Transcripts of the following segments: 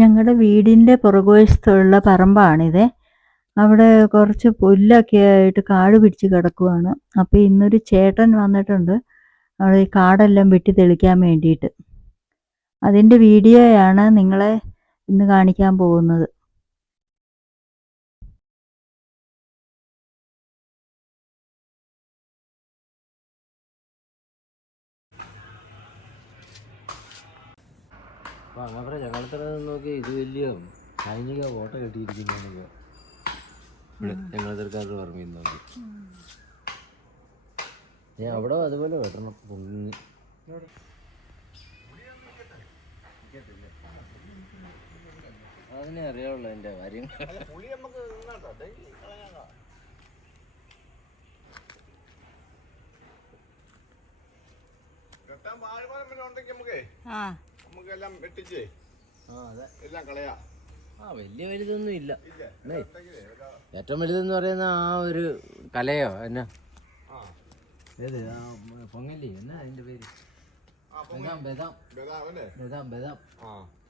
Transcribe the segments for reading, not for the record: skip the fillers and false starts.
ഞങ്ങളുടെ വീടിൻ്റെ പുറകുവശത്തുള്ള പറമ്പാണിത്. അവിടെ കുറച്ച് പുല്ലൊക്കെ ആയിട്ട് കാട് പിടിച്ച് കിടക്കുവാണ്. അപ്പോൾ ഇന്നൊരു ചേട്ടൻ വന്നിട്ടുണ്ട് അവിടെ ഈ കാടെല്ലാം വെട്ടി തെളിക്കാൻ വേണ്ടിയിട്ട്. അതിൻ്റെ വീഡിയോയാണ് നിങ്ങളെ ഇന്ന് കാണിക്കാൻ പോകുന്നത്. അപ്പോൾ അങ്ങോട്ട് ഞങ്ങളത്ര നോക്കി ഇത് വലിയ സൈനിക കോട്ട കെട്ടിയിരിക്കുന്നതൊക്കെ ഞങ്ങളെതിർക്കാരുടെ ഓർമ്മയിൽ നോക്കി. ഞാൻ അവിടെ അതുപോലെ വെട്ടണം പൊങ്ങി. അതിനെ അറിയാവുള്ളൂ എൻ്റെ കാര്യങ്ങൾ. വലിയ വലുതൊന്നും ഇല്ല. ഏറ്റവും വലുതെന്ന് പറയുന്ന ആ ഒരു കലയോ എന്നാ ഏത് പൊങ്ങല്ലേ എന്നാ അതിന്റെ പേര്?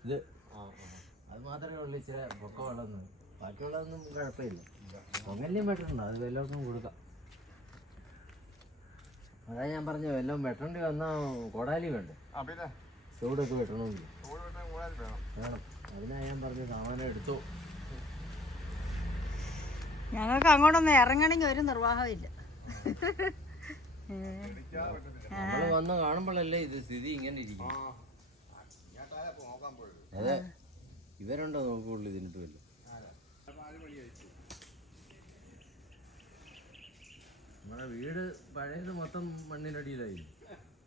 ഇത് അത് മാത്രമേ ഉള്ളൂ ഇച്ചിരി പൊക്കമുള്ളതെന്ന്. ബാക്കിയുള്ളതൊന്നും കുഴപ്പമില്ല. പൊങ്ങല്ലിയും വെട്ടണ്ട, അത് വല്ലവർക്കും കൊടുക്കാം. അതാ ഞാൻ പറഞ്ഞു, വല്ലതും വെട്ടേണ്ടി വന്നാൽ കോടാലി വേണ്ടേ? ചൂടൊക്കെ വെട്ടണമെങ്കിൽ വേണം. അതിനാ ഞാൻ പറഞ്ഞു സാമാനം എടുത്തു. ഞങ്ങൾക്ക് അങ്ങോട്ടൊന്നും ഇറങ്ങണമെങ്കിൽ ഒരു നിർവാഹമില്ല. നമ്മള് വന്ന് കാണുമ്പോഴല്ലേ ഇത് സ്ഥിതി ഇങ്ങനെ ഇരിക്കും. അതെ, ഇവരുണ്ടോ നോക്കുള്ളൂ ഇതിനിട്ട് വല്ല. നമ്മുടെ വീട് പഴയത് മൊത്തം മണ്ണിനടിയിലായി,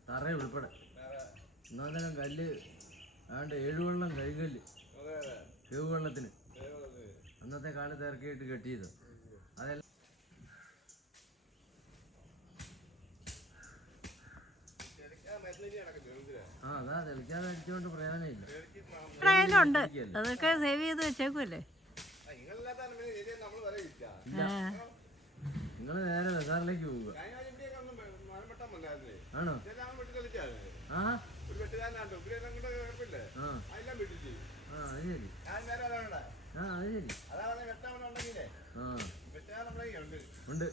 തറ ഉൾപ്പെടെ. ഒന്നാം കല്ല് ആണ്ട് 7 വെള്ളം കൈകല്ല് കേവ് വെള്ളത്തിന് അന്നത്തെ കാലത്ത് ഇറക്കിയിട്ട് കെട്ടിയത്. അതെല്ലാം അതാ തെളിക്കാതെ അടിച്ചോണ്ട് പ്രയോജനമില്ല. ഉണ്ട്, അതൊക്കെ സേവ് ചെയ്ത് വെച്ചേക്കുമല്ലേ. നിങ്ങൾ നേരെ ബസാറിലേക്ക് പോവുക. ആണോ? ആ ഉണ്ട്.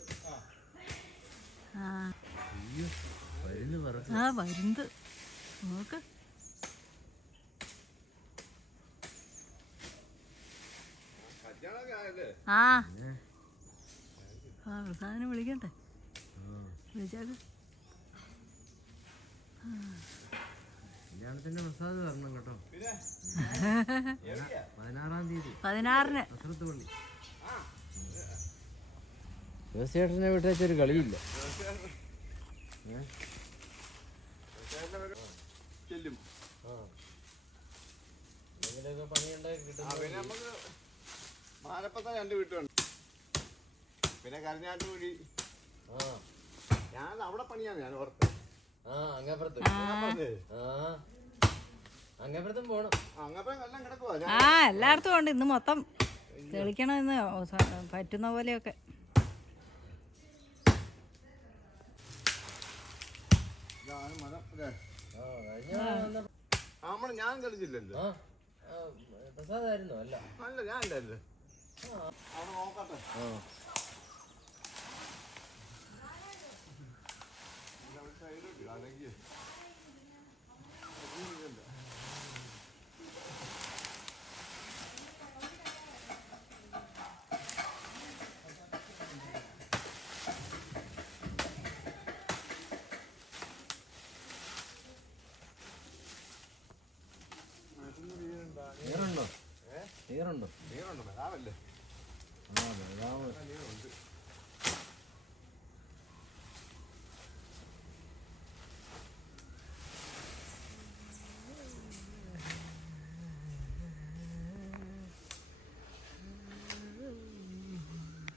വരുന്നത് നോക്ക്. പ്രസാദനെ വിളിക്കട്ടെ, വിളിച്ചാൽ കല്യാണത്തിന്റെ പ്രസാദ് വരണം കേട്ടോ. 16-ാം തീയതി 16-ന് അസറത്തുപള്ളി. ചേട്ടനെ വിട്ടൊരു കളിയില്ല. മാലപ്പത്ത 2 വീട്ടുണ്ട്, പിന്നെ കരഞ്ഞാട്ടുകൂടി. ഞാൻ അവിടെ പണിയാണ് ഞാൻ ഓർത്ത്. അങ്ങപ്പുറത്തും പോണം. എല്ലായിടത്തും ഉണ്ട്. ഇന്ന് മൊത്തം തെളിക്കണം, ഇന്ന് പറ്റുന്ന പോലെയൊക്കെ. ഞാൻ കളിച്ചില്ലല്ലോ. പ്രസാദായിരുന്നോ? അല്ല അല്ല, ഞാൻ അല്ലല്ലോ. അവിടെ നോക്കട്ടെ. നീറുണ്ടോ? നീറുണ്ടോ? നീറുണ്ട്, ബദാമല്ലേ? നീറുണ്ട്.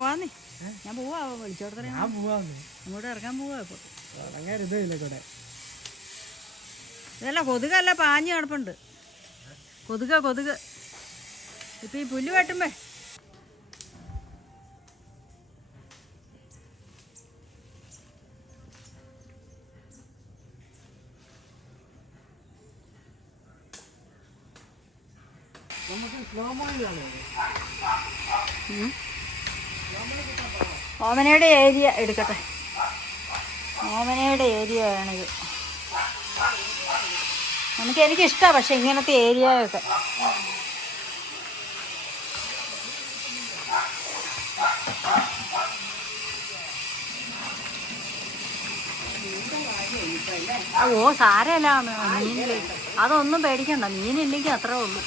പോവാന്നേ, ഞാൻ പോവാ. വിളിച്ചോടത്തേ ഞാൻ പോവാന്ന്. അങ്ങോട്ട് ഇറങ്ങാൻ പോവാ. ഇപ്പൊ ഇതല്ല കൊതുകല്ല, പാഞ്ഞ് കിടപ്പുണ്ട്. കൊതുക് ഇപ്പൊ ഈ പുല്ല് വെട്ടുമ്പേ. ഓമനയുടെ ഏരിയ എടുക്കട്ടെ. ഓമനയുടെ ഏരിയ ആണിത്. എനിക്കിഷ്ടമാണ് പക്ഷെ ഇങ്ങനത്തെ ഏരിയ ഒക്കെ. ഓ സാരമല്ല, മീനിൽ അതൊന്നും പേടിക്കണ്ട. മീനില്ലെങ്കിൽ അത്രേ ഉള്ളൂ.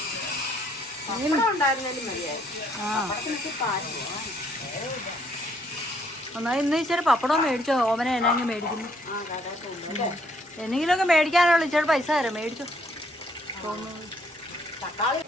എന്നാ ഇന്ന് ഇച്ചിരി പപ്പടവും മേടിച്ചോ. ഓമന എന്നെങ്കിൽ മേടിക്കുന്നു. എന്തെങ്കിലുമൊക്കെ മേടിക്കാനുള്ള ഇച്ചിരി പൈസ തരാം, മേടിച്ചോ. തക്കാളി